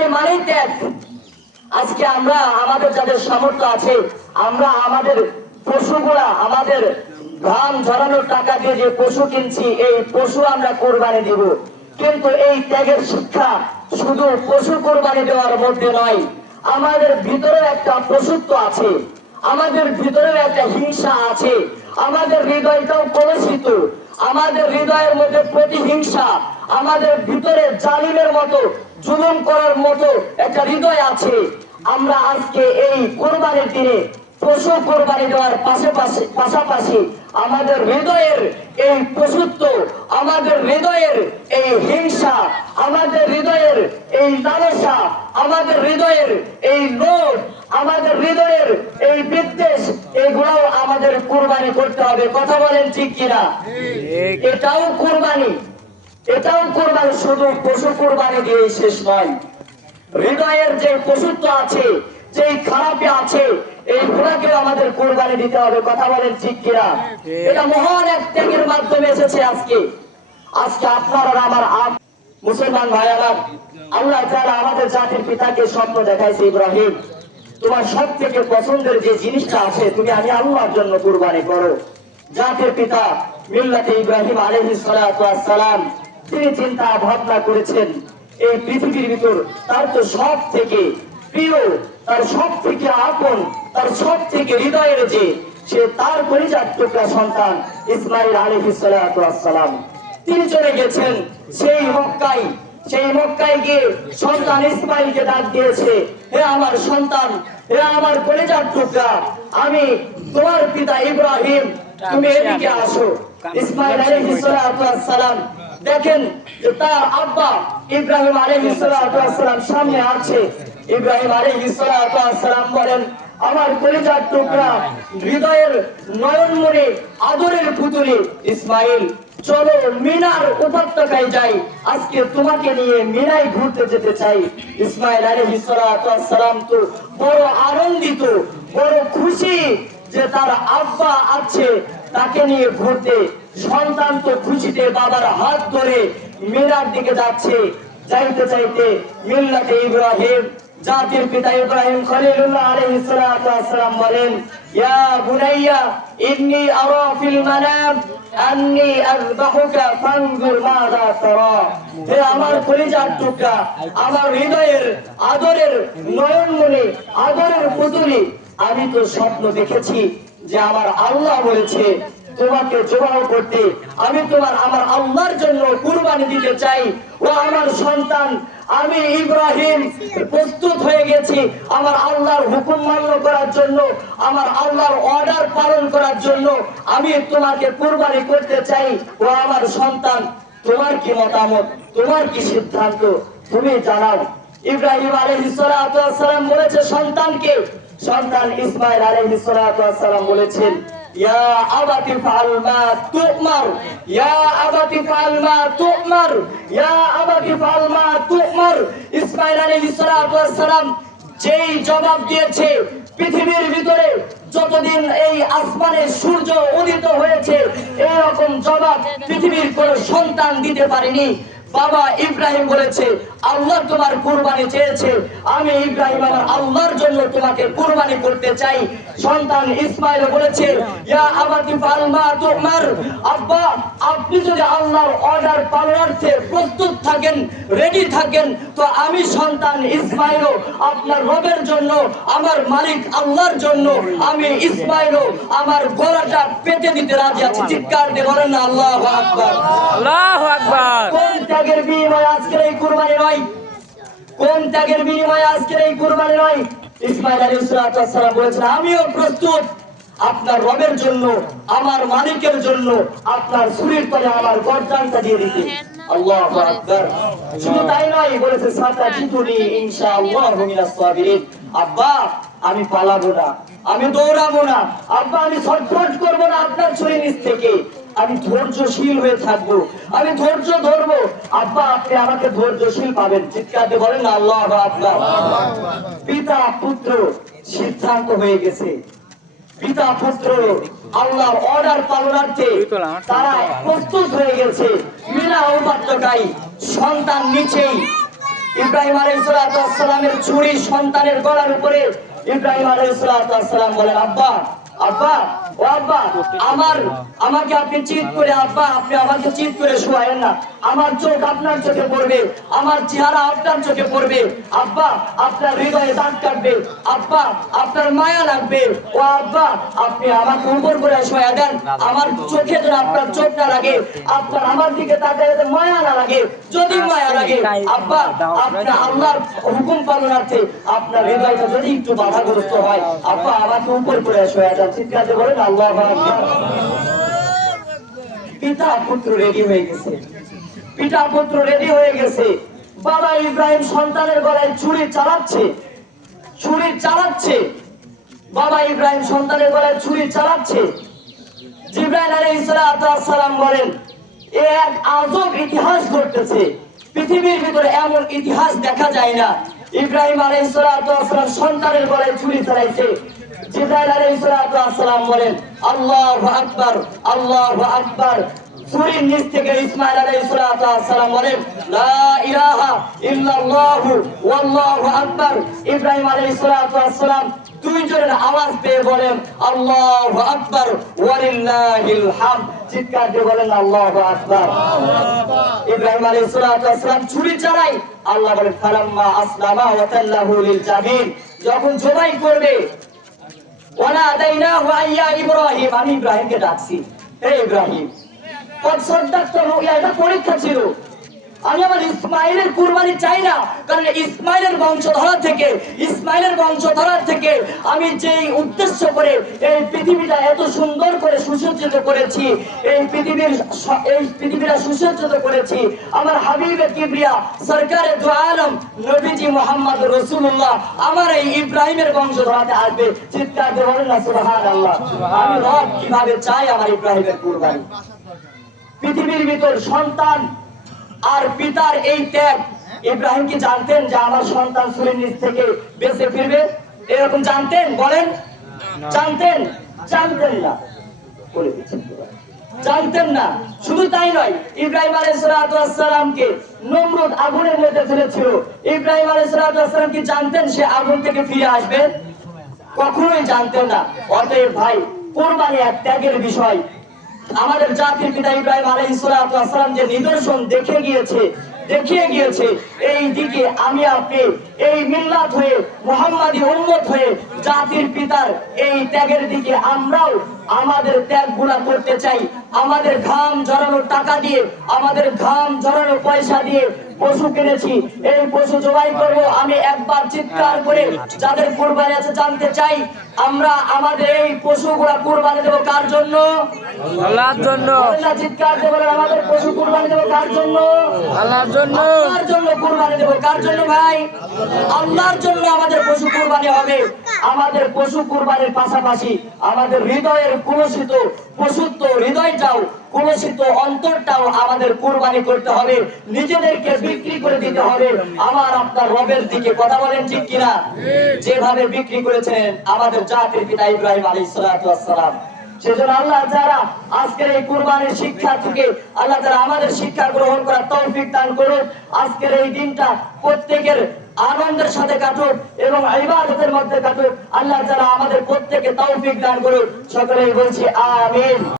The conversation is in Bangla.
কুরবানি মানেই ত্যাগ। আজকে আমরা আমাদের যাদের সামর্থ্য আছে, আমরা আমাদের পশুগুলা, আমাদের ধান ঝরানোর টাকা দিয়ে যে পশু কিনছি, এই পশু আমরা কোরবানি দিব। কিন্তু এই ত্যাগের শিক্ষা শুধু পশু কোরবানি দেওয়ার মধ্যে নয়, আমাদের ভিতরে একটা পশুত্ব আছে, আমাদের ভিতরে একটা হিংসা আছে, আমাদের হৃদয়টাও কলুষিত, আমাদের হৃদয়ের মধ্যে প্রতিহিংসা, আমাদের ভিতরে জালিমের মতো জুলুম করার মতো একটা হৃদয় আছে। আমরা আজকে এই কোরবানির দিনে পশু কোরবানি দেওয়ার পাশাপাশি আমাদের হৃদয়ের এই পশুত্ব, আমাদের হৃদয়ের এই হিংসা, আমাদের হৃদয়ের এই লালসা, আমাদের হৃদয়ের এই লোভ, আমাদের হৃদয়ের এই বিদ্বেষ, এগুলোও আমাদের কোরবানি করতে হবে। কথা বলেন ঠিক কিনা? এটাও কোরবানি, এটাও কোরবানি। শুধু পশু কোরবানি দিয়ে শেষ নয়, হৃদয়ের যে পশুত্ব আছে, যে খারাপে আছে, এইগুলাকেও আমাদের কোরবানি দিতে হবে। কথা বলেন ঠিক কিনা? এটা মহান এক ত্যাগের মাধ্যমে এসেছে। আজকে আপনার আর আমার মুসলমান ভাইয়ারা, আল্লাহ তাআলা আমাদের জাতির পিতাকে স্বপ্ন দেখাইছে, ইব্রাহিম তোমার সব থেকে পছন্দের যে জিনিসটা আছে, তুমি আমি আল্লাহর জন্য কুরবানি করো। জাতির পিতা মিল্লাতে ইব্রাহিম আলাইহিস সালাতু ওয়াস সালাম, তিনি চিন্তা ভাবনা করেছেন এই পৃথিবীর ভিতর তার তো সব থেকে প্রিয়, তার সব থেকে আপন, তার সব থেকে হৃদয়ের যে সে তার কলিজার টুকরা সন্তান ইসমাইল আলাইহিস সালাতু ওয়াস সালাম, তিনি চলে গেছেন সেই মক্কায়। সেই মক্কায় গিয়ে সন্তান ইসমাইলকে ডাক দিয়েছে, হে আমার সন্তান, হে আমার কলিজার টুকরা, আমি তোমার পিতা ইব্রাহিম, তুমি এদিকে আসো। ইসমাইল আলাইহিস সালাতু ওয়াস সালাম দেখেন যে তার আব্বা ইব্রাহিম আলাইহিস সালাতু ওয়াস সালাম সামনে আছে। ইব্রাহিম আলাইহিস সালাতু ওয়াস সালাম বলেন, আমার কলিজার টুকরা, হৃদয়ের নয়নমণি, আদরের পুতুলি ইসমাইল, চলো মিনার উপত্যকায় যাই, আজকে তোমাকে নিয়ে মিনায় ঘুরতে যেতে চাই। ইসমাইল আলাইহিস সালাতু ওয়াস সালাম তো বড় আনন্দিত, বড় খুশি যে তার আব্বা আছে তাকে নিয়ে ঘুরতে। সন্তান তো খুশিতে বাবার হাত ধরে মিনার দিকে যাচ্ছে। যাইতে চাইতে মিল্লাতে ইব্রাহিম, জাতির পিতা ইব্রাহিম খলিলুল্লাহ আলাইহিস সালাতু ওয়াস সালাম বলেন, ইয়া বুনাইয়া ইন্নী আরা ফিল মানাম আন্নী আযবাহুকা ফানজুর মাযা তারা। হে আমার কলিজার টুকরা, আমার হৃদয়ের আদরের নয়নমণি, আদরের পুতুলি, আমি তো স্বপ্ন দেখেছি যে আমার আল্লাহ বলেছে তোমাকে জবাহ করতে, আমি আমার আল্লাহর জন্য কুরবানি দিতে চাই। ও আমার সন্তান, আমি ইব্রাহিম প্রস্তুত হয়ে গেছি আমার আল্লাহর হুকুম মান্য করার জন্য, আমার আল্লাহর অর্ডার পালন করার জন্য আমি তোমাকে কুরবানি করতে চাই। ও আমার সন্তান, তোমার কি মতামত, তোমার কি সিদ্ধান্ত, তুমি জানাও। ইব্রাহিম আলাইহিস সালাতু ওয়াস সালাম বলেছে সন্তানকে, সন্তান ইসমাইল আলাইহিস সালাতু ওয়াস সালাম বলেছেন, ইয়া আবাতি ফাআল মা তুমার, ইয়া আবাতি ফাআল মা তুমার, ইয়া আবাতি ফাআল মা তুমার। ইসমাইল আলাইহিস সালাতু ওয়াস সালাম যেই জবাব দিয়েছে, পৃথিবীর ভিতরে যতদিন এই আসমানে সূর্য উদিত হয়েছে এরকম জবাব পৃথিবীর কোন সন্তান দিতে পারেনি। বাবা ইব্রাহিম বলেছে, আল্লাহ তোমার কুরবানি চেয়েছে, আমি ইব্রাহিম আমার আল্লাহর জন্য তোমাকে কুরবানি করতে চাই। সন্তান ইসমাইল বলেছে, ইয়া আবাতি ফাআল মা তুমার, আব্বা আপনি যদি আল্লাহর অর্ডার পালনার্থে প্রস্তুত থাকেন, রেডি থাকেন, তো আমি সন্তান ইসমাইলও আপনার রবের জন্য, আমার মালিক আল্লাহর জন্য আমি ইসমাইলও আমার গলাটা পেতে দিতে রাজি আছি। চিৎকার দিয়ে বলেন না আল্লাহু আকবার, আল্লাহু আকবার। কোন ত্যাগের বিনিময়ে আজকের এই কুরবানি নয়, কোন ত্যাগের বিনিময়ে আজকের এই কুরবানি নয়। ইসমাইল আলাইহিস সালাম বলেছেন, আমিও প্রস্তুত আপনার রবের জন্য, আমার মালিকের জন্য আপনার শরীর তলে আমার গর্দানটা দিয়ে দিতে। আল্লাহু আকবার। শুধু তাই নয়, বলেছে সাতাজিদুনি ইনশাআল্লাহু মিনাস সাবিরিন। আব্বা আমি পালাবো না, আমি দৌড়াবো না, আব্বা আমি ছটফট করবো না আপনার শরীর নিচ থেকে, আমি ধৈর্যশীল হয়ে থাকবো, আমি ধৈর্য ধরবো। আব্বা আপনি আমাকে ধৈর্যশীল পাবেন। চিৎকার দিয়ে বলেন আল্লাহু আকবার। পিতা পুত্র সিদ্ধান্ত হয়ে গেছে, পিতা পুত্র আল্লাহর অর্ডার পালনার্থে তারা প্রস্তুত হয়ে গেছে। মিনা উপত্যকায় সন্তান নিচেই ইব্রাহিম আলাইহিস সালামের ছুরি সন্তানের গলার উপরে ইব্রাহিম আলাইহিস সালাম বলেন, আব্বা আব্বা ও আব্বা, আমাকে আপনি চিৎ করে, আব্বা আপনি আমাকে চিৎ করে শোয়ায়েন না, আমার চোখ আপনার চোখে পড়বে, আমার চেহারা আপনার চোখে পড়বে, আব্বা আপনার হৃদয়ে দাগ কাটবে, আব্বা আপনার মায়া লাগবে, ও আব্বা আপনি আমাকে উপর করে শোয়া দেন, আমার চোখে যেন আপনার চোখ না লাগে, আপনার আমার দিকে তাকায় মায়া না লাগে, যদি মায়া লাগে আব্বা আপনার আল্লাহর হুকুম পালনার্থে আপনার হৃদয়টা যদি একটু বাধাগ্রস্ত হয়, আব্বা আমাকে উপর করে শোয়া দেন। চিৎকার দিয়ে বলেন আল্লাহু আকবার। পিতা পুত্র রেডি হয়ে গেছে, পিতা পুত্র রেডি হয়ে গেছে। বাবা ইব্রাহিম সন্তানের গলায় ছুরি চালাচ্ছে, ছুরি চালাচ্ছে, বাবা ইব্রাহিম সন্তানের গলায় ছুরি চালাচ্ছে। জিবরাইল আলাইহিস সালাম বলেন, এ এক আজব ইতিহাস ঘটতেছে, পৃথিবীর ভিতরে এমন ইতিহাস দেখা যায় না। ইব্রাহিম আলাইহিস সালাম সন্তানের গলায় ছুরি চালাইছে। জিবরাইল আলাইহিস সালাম বলেন, আল্লাহু আকবার, আল্লাহু আকবার। ছুরির নিচ থেকে ইসমাইল আলাইহিস সালাম বলেন, লা ইলাহা ইল্লাল্লাহু ওয়াল্লাহু আকবার। ইব্রাহিম আলাইহিস সালাম দুইজনের আওয়াজ পেয়ে বলেন, আল্লাহু আকবার ওয়ালিল্লাহিল হামদ। চিৎকার দিয়ে বলেন আল্লাহু আকবার। ইব্রাহিম আলাইহিস সালাম ছুরি চালায়, আল্লাহ বলেন, ফালাম্মা আসলামা ওয়া তাল্লাহু লিল জাবিন। যখন জবাই করবে, ওয়ালা আদাইনাহু আইয়া ইব্রাহিম, আমি ইব্রাহিমকে ডাকছি, হে ইব্রাহিম, এটা পরীক্ষা ছিল, আমি আমার ইসমাইলের কুরবানি চাই না, কারণ ইসমাইলের বংশধর থেকে আমি যেই উদ্দেশ্য করে এই পৃথিবীটা এত সুন্দর করে সুসজ্জিত করেছি, এই পৃথিবীটা সুসজ্জিত করেছি আমার হাবিবে কিবরিয়া সরকারে দু আলম নবীজি মুহাম্মদ রাসূলুল্লাহ আমার এই ইব্রাহিমের বংশধরাতে আসবে। চিৎকার দিয়ে বলেন না সুবহানাল্লাহ। আমি রব কিভাবে চাই আমার ইব্রাহিমের কুরবানি। পৃথিবীর ভিতর সন্তান আর পিতার এই ত্যাগ, ইব্রাহিম কি জানতেন যে আমার সন্তান ছুরির নিচ থেকে বেঁচে ফিরবে? এরকম জানতেন? বলেন, জানতেন? জানতেন না, বলে দিচ্ছেন, জানতেন না। শুধু তাই নয়, ইব্রাহিম আলাইহিস সালামকে নমরুদ আগুনের মধ্যে ফেলেছিল, ইব্রাহিম আলাইহিস সালাম কি জানতেন সে আগুন থেকে ফিরে আসবে? কখনোই জানতেন না। অতএব ভাই, কুরবানি এক ত্যাগের বিষয়। আমাদের জাতির পিতা ইব্রাহিম আলাইহিস সালাম যে নিদর্শন দেখিয়ে গিয়েছে, এই দিকে আমি আপনি এই মিল্লাত হয়ে মুহাম্মাদি উম্মত হয়ে জাতির পিতার এই ত্যাগের দিকে আমরাও আমাদের ত্যাগগুলা করতে চাই। আমাদের ঘাম ঝরানো টাকা দিয়ে, আমাদের ঘাম ঝরানো পয়সা দিয়ে পশু কিনেছি, এই পশু জবাই করব। আমি একবার চিৎকার করে যাদের কুরবানি আছে জানতে চাই, আমরা আমাদের এই পশুগুলা কুরবানি দেব কার জন্য? আল্লাহর জন্য। চিৎকার দিয়ে বলেন, আমাদের পশু কুরবানি দেব কার জন্য? আল্লাহর জন্য। আল্লাহর জন্য কুরবানি দেব। কার জন্য ভাই? আল্লাহর জন্য আমাদের পশু কুরবানি হবে। আমাদের পশু কুরবানির পাশাপাশি আমাদের হৃদয়ের কুলসিত পশুত্ব হৃদয়টাও, কুলসিত অন্তরটাও আমাদের কুরবানি করতে হবে, নিজেদেরকে বিক্রি করে দিতে হবে আমার আপনার রবের দিকে। কথা বলেন ঠিক কিনা? যেভাবে বিক্রি করেছেন আমাদের জাতির পিতা ইব্রাহিম আলাইহিস সালাম। সেজন্য আল্লাহ যারা আজকের এই কুরবানির শিক্ষা থেকে আল্লাহ যারা আমাদের শিক্ষা গ্রহণ করার তৌফিক দান করুন। আজকের এই দিনটা প্রত্যেকের আনন্দের সাথে কাটুক এবং ইবাদতের মধ্যে কাটুক। আল্লাহ যারা আমাদের প্রত্যেকে তৌফিক দান করুন। সকলেই বলছি আমিন।